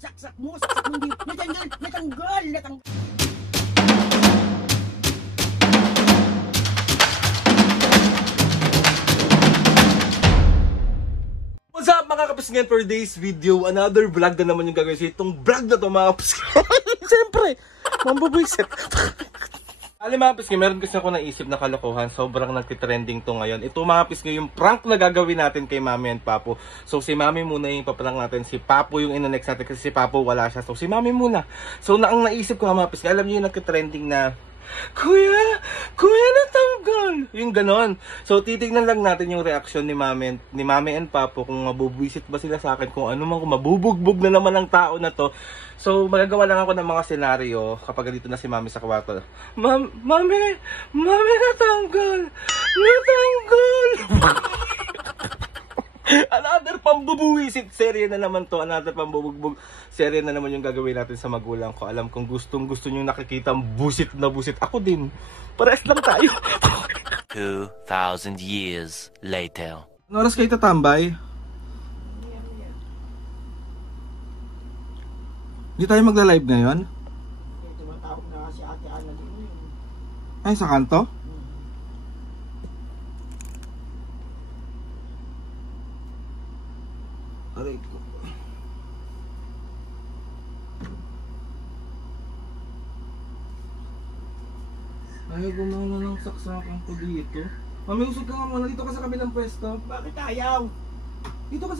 saksak mo hindi. Natanggal. What's up mga kapisngan, for today's video, another vlog na naman yung gagawin sa itong vlog na to mga kapisngan. Siyempre, mambubuisit. Alam mga kapisngan, meron kasi ako naisip na kalokohan, sobrang nagtitrending to ngayon. Ito mga kapisngan, yung prank na gagawin natin kay Mami and Papo. So si Mami muna yung paprank natin, si Papo yung ina-next natin kasi si Papo wala siya. So si Mami muna. So ang naisip ko mga kapisngan, alam niyo yung nagtitrending na Kuya natanggal! Yung ganon. So titignan lang natin yung reaction ni Mami and Papo kung mabubwisit ba sila sa akin, kung ano man, kung mabubugbog na naman ang tao na to. So magagawa lang ako ng mga senaryo kapag dito na si Mami sa kwarto. Mami natanggal! Another pambubuwisit serye na naman to. Another pambubugbog serye na naman yung gagawin natin sa magulang ko. Alam kong gustong gusto nyo nakikita busit na busit. Ako din. Parehas lang tayo. 2,000 years later. Ano oras kayo tatambay? Hindi tayo magla-live ngayon? Tumatawag na si Ate Ana din. Ay, sa kanto? Aray ko. Ayaw gumana ng saksakan ko dito. Mami, usog ka nga muna. Dito ka sa kabilang pwesto. Bakit ayaw? Dito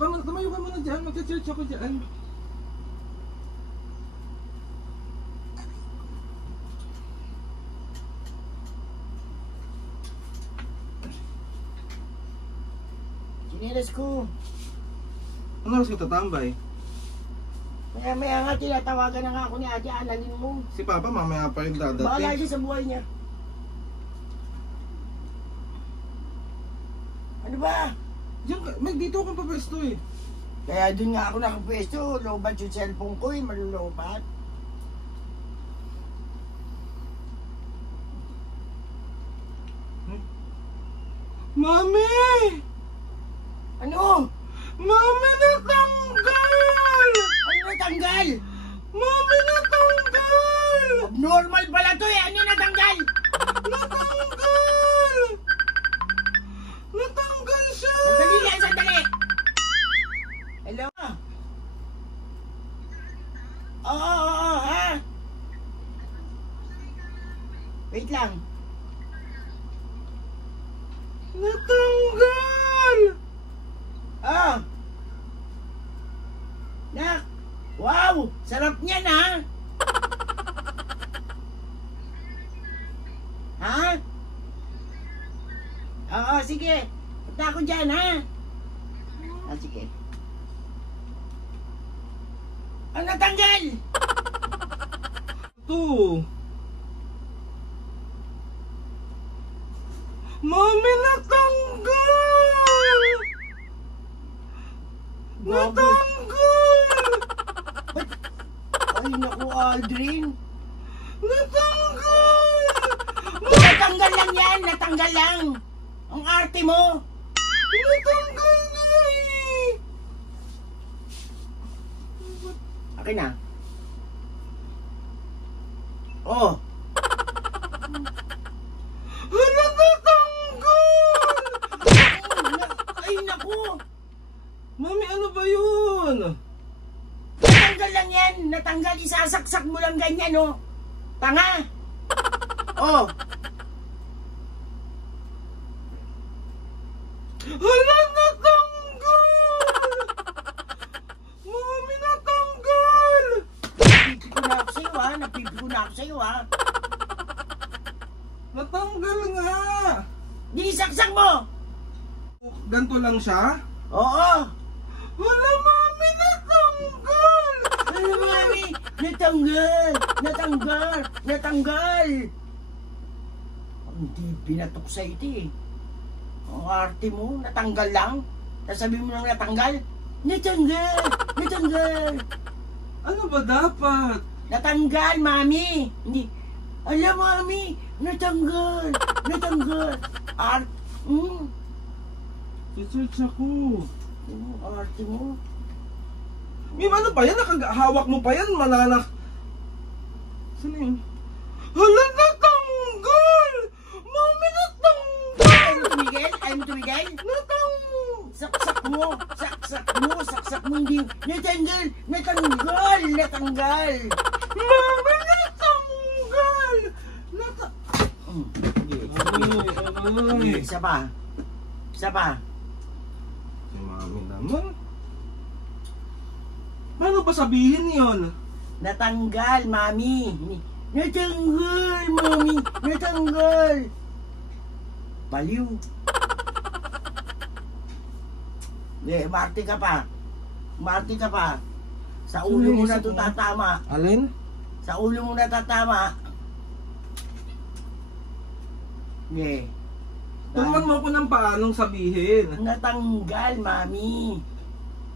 ka muna. Tumayo ka muna dyan. Magcha-church ako dyan. Sinilas ko. Ano oras ka tatambay? Maya nga tinatawagan na nga ako ni Ate Analin mo. Si Papa mamaya pa yung dadating. Bahala siya sa buhay niya. Ano ba? Diyan ka, dito akong papwesto eh. Kaya dun nga ako nakapwesto. Lobat yung cellphone ko eh. Malulobat. Mami! Ano? Mami natanggal! Ano natanggal? Mami natanggal! Abnormal pala to eh. Ano natanggal? Natanggal! Natanggal siya! Sandali. Hello? Oo, ha? Wait lang. Natanggal! Ah! Nak! Wow! Sarap niyan ha! Ha? Oo, sige. Punta ako dyan ha? Ah, sige. Ang natanggal! Ito. Mami natanggal! Natanggal! Ay, naku, Aldrin. Natanggal! Natanggal lang yan! Natanggal lang! Ang arte mo! Natanggal na eh! Akin na. Oh! Hala, natanggal! Ay, naku! Mami, ano ba yun? Natanggal lang yan! Natanggal, isasaksak mo lang ganyan, oh! Tanga! Oh! Hala, natanggal! Mami, natanggal! Napipiko na ako sa'yo, ha? Napipiko na ako sa'yo, ha? Natanggal nga! Dinisaksak mo! Ganto lang siya? Oo! Hala, Mami, natanggal! Ano, Mami? Natanggal! Natanggal! Hindi binatok sa ito eh. Ang arte mo, natanggal lang. Sasabi mo lang natanggal. Natanggal! Ano ba dapat? Natanggal, Mami! Hindi. Alam, Mami! Natanggal! Art. Search ako. Arte mo. May ano pa yan? Nakahawak mo pa yan, mananak. Saan na yun? Hala, natanggal! Mami, natanggal! Ayaw mo tumigil? Ayaw mo tumigil? Saksak mo, hindi. Natanggal! Mami, natanggal! Ay. Isa pa. Si Mami naman. Paano ba sabihin yun? Natanggal, Mami. Natanggal, Mami. Natanggal. Baliw. Umarte ka pa. Sa ulo mo na ito tatama. Alin? Sa ulo mo na tatama. Tulungan mo ko ng paanong sabihin. Natanggal, Mami.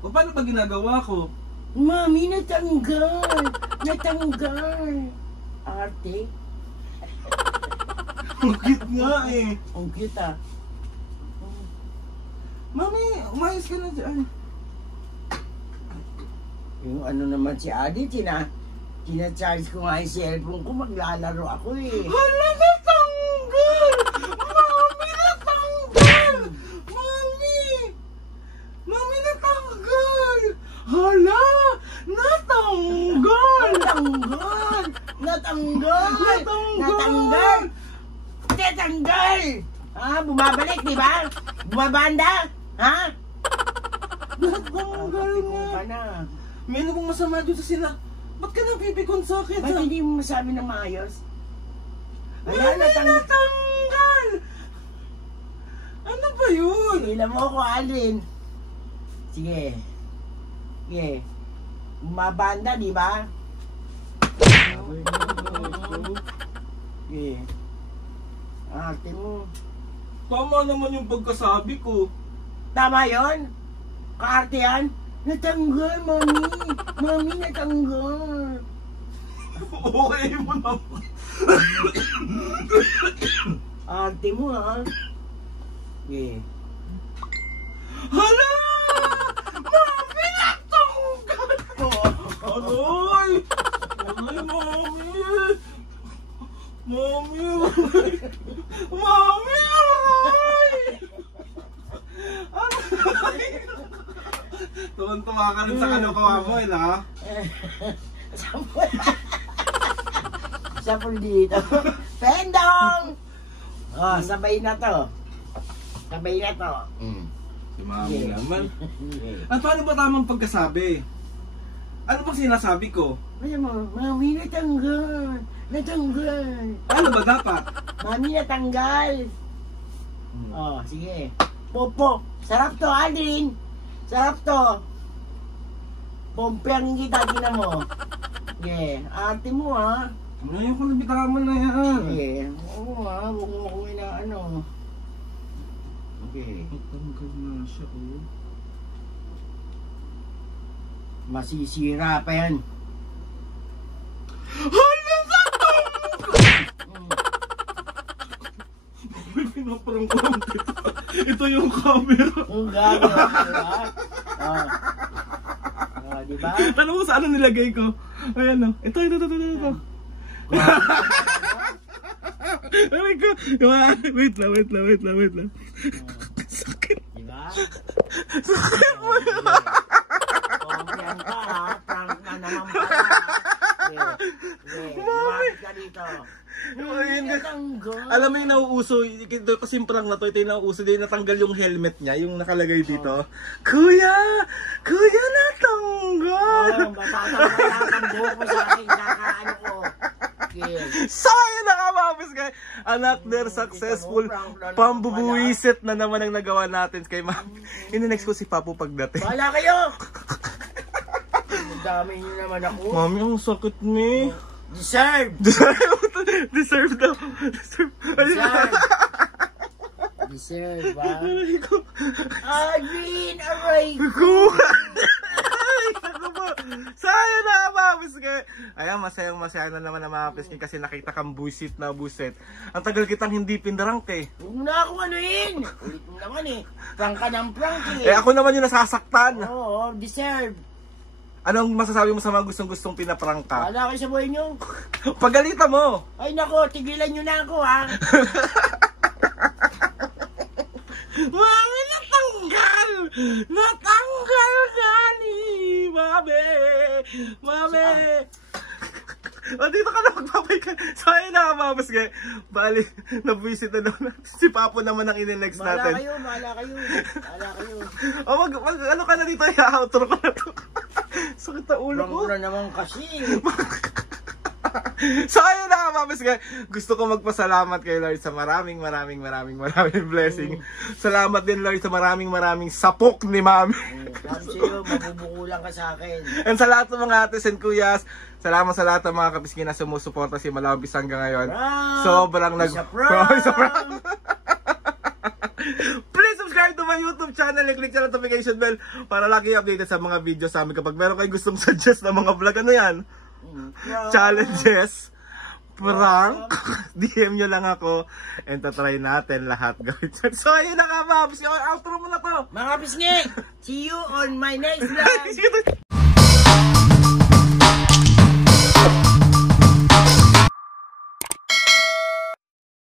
O paano ba ginagawa ko? Mami, natanggal. Arte. Ang cute nga eh. Ang cute ah. Mami, umayos ka na dyan. Yung ano naman si Adi, tina-charge ko nga yung cellphone ko, maglalaro ako eh. Hala, natanggal! Mami, natanggal! Mami, natanggal! Hala, natanggal! Natanggal! Bumabalik, di ba? Bumabanda? Ha? Natanggal nga. Ka na. Meron kong masama dito sa sila. Ba't ka napipikon sa akin? Ba't hindi mo masabi ng maayos? Mami, natanggal! Ano ba yun? Hila mo ako, Alvin. Sige. Bumabanda, di ba? Sige. Arte mo. Tama naman yung pagkasabi ko. Tama yun? Kaarte yan? Natanggal, Mami. Mami, natanggal. Okay mo naman. Arte mo, ha? Okay. Hala! Mami, natanggal! Aroy! Aroy, Mami! Mami, aroy! Aroy! Tuwan-tuwa ka rin sa kanukawa mo, ha? Sapul dito. Pendong! Oh, sabay na to. Si Mami naman. At paano ba tamang pagkasabi? Ano bang sinasabi ko? Ano mo? Mami, natanggal. Ano ba dapat? Mami, natanggal. Oh, sige. Popo. Sarap to, Aldrin. Sarap to. Pompiang kita, tina mo. Sige. Arte mo, ha? Ngayon ko nabitaman na yan. Sige. Oo, ha? Huwag mo kung inaano. Okay. Natanggal na siya, oh. Masisira pa yan. Hala, may pinaparang ko lang dito. Ito yung camera. Ang gagawin, diba? Diba? Alam mo saan nilagay ko? Ayan o. Ito. Aray ko. Wait lang. Sakit. Diba? Sakit mo yun. Kompiyan ka, ha? Prank na naman pala. Lumapit ka dito. Alam mo yung nauuso, ito kasing prank na to, ito yung nauuso din, natanggal yung helmet niya, yung nakalagay dito. Kuya, natanggal! Matatanggal ang buhok mo sa akin, kakaano ko. So ayun na kamabis guys, anak der successful pambubuisit na naman ang nagawa natin kay Mami. Ine-next ko si Papu pagdating. Bahala kayo! Dami nyo naman ako. Mami, ang sakit ni. Deserve daw. Deserve, ba? Aray ko. Alvin, aray ko. Sayang na kamabis guys. Ayan, masaya na naman ang mga pisngi kasi nakita kang buisit na buset. Ang tagal kitang hindi pindarang eh. Huwag mo na akong anuin. Ulit mo naman eh. Prank ka ng prank eh. Ako naman yung nasasaktan. Oo, deserve. Anong masasabi mo sa mga gustong-gustong pinaprank ka? Wala kayo sa buhay nyo. Pagalitan mo! Ay nako, tigilan nyo na ako ha. Mami, natanggal! Natanggal na ni Mami! Mami! O, dito ka na magpapaykan. So, ayun na, mga Kapusken. Bali, nabuisit na naman. Si Papo naman ang in-next natin. Bahala kayo. O, ano ka na dito? I-outro ko na to. Sakit na ulo ko. Mura naman kasi. So ayun na mga Kapusken, gusto ko magpasalamat kay Lord sa maraming blessing. Salamat din Lord sa maraming sapok ni Mami. Sabi sa'yo, mabubukulan ka sa akin. And sa lahat ng mga ates and kuyas, salamat sa lahat ng mga Kapusken na sumusuporta si Malambis hanggang ngayon. Sobrang Please subscribe to my YouTube channel and click sa notification bell para lagi updated sa mga video sa amin. Kapag meron kayong gustong suggest na mga vlog, ano yan? Challenges, prank, DM nyo lang ako and tatry natin lahat gawin. So ayun na nga mga Kapusken, outro mo na to. Mga Kapusken, see you on my next vlog.